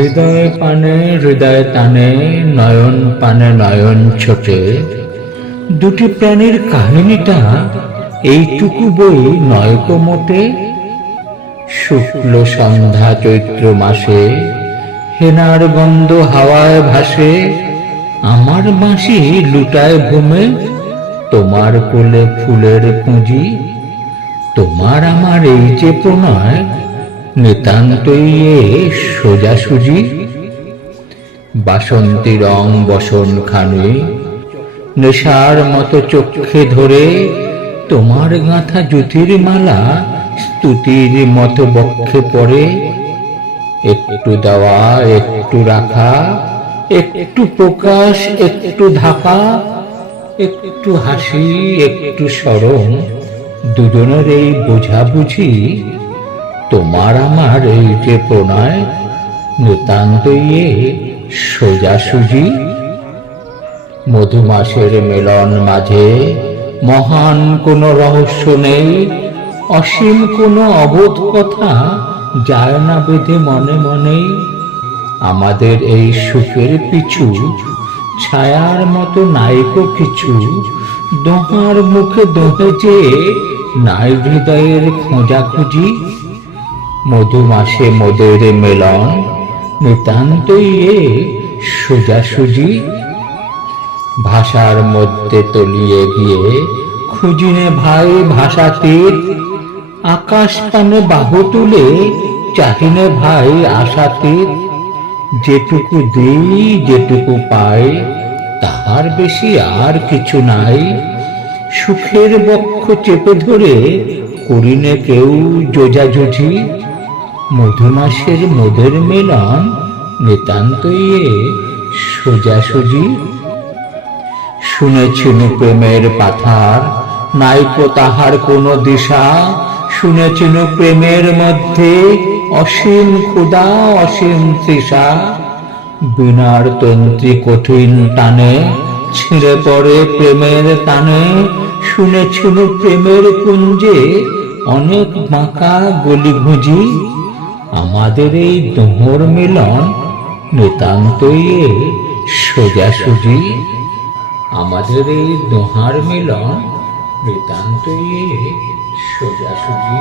হৃদয় পানে, হৃদয় টানে, নয়ন পানে, নয়ন ছোটে। দুটি প্রাণীর কাহিনীটা এইটুকু বই নয়ক মোটে। শুক্ল সন্ধ্যা চৈত্র মাসে, হেনার গন্ধ হাওয়ায় ভাসে, আমার বাঁশি লুটায় ঘুমে, তোমার কোলে ফুলের পুঁজি, তোমার আমার এই যে প্রণয় নিতান্তই এ সোজাসুজি। বাসন্তী রং বসন নেশার মতো চোখে ধরে তোমার গাঁথা জুতির মালা স্তুতির মতো বক্ষে পড়ে। একটু দেওয়া, একটু রাখা, একটু প্রকাশ, একটু ঢাকা একটু হাসি, একটু স্মরণ, দুজনের এই বোঝাবুঝি তোমার আমার এই যে প্রণয় নিতান্তই সোজাসুজি মধুমাসের মেলন মাঝে মহান কোনো রহস্য নেই, অসীম কোনো অবোধ কথা যায় না বেঁধে মনে মনেই। আমাদের এই সুখের পিছু, ছায়ার মতো নাইকো কিছু, দোহার মুখে দোহে যে নাই হৃদয়ের খোঁজাখুঁজি মধুমাসে মোদের মেলন, নিতান্তই এ সোজাসুজি। ভাষার মধ্যে তলিয়ে গিয়ে খুঁজিনে ভাই ভাষাতীত আকাশ পানে বাহু তুলে চাহিনে ভাই আশাতীত যেটুকু দিই, যেটুকু পাই, তাহার বেশি আর কিছু নাই। সুখের বক্ষ চেপে ধরে করিনে কেউ যোজাজুঝি মধুমাসের মোদের মিলন নিতান্তই সোজাসুজি। শুনেছিনু প্রেমের পাথার নাইকো তাহার কোনো দিশা। শুনেছিনু প্রেমের মধ্যে অসীম ক্ষুদা অসীম তৃষা। বিনার তন্ত্রী কঠিন টানে, ছিঁড়ে পড়ে প্রেমের টানে। শুনেছিনু প্রেমের কুঞ্জে অনেক বাঁকা গলি ঘুঁজি আমাদের এই দোমর মিলন নিতান্তই সোজাসুজি। আমাদের এই দোহার মিলন নিতান্তই সোজাসুজি।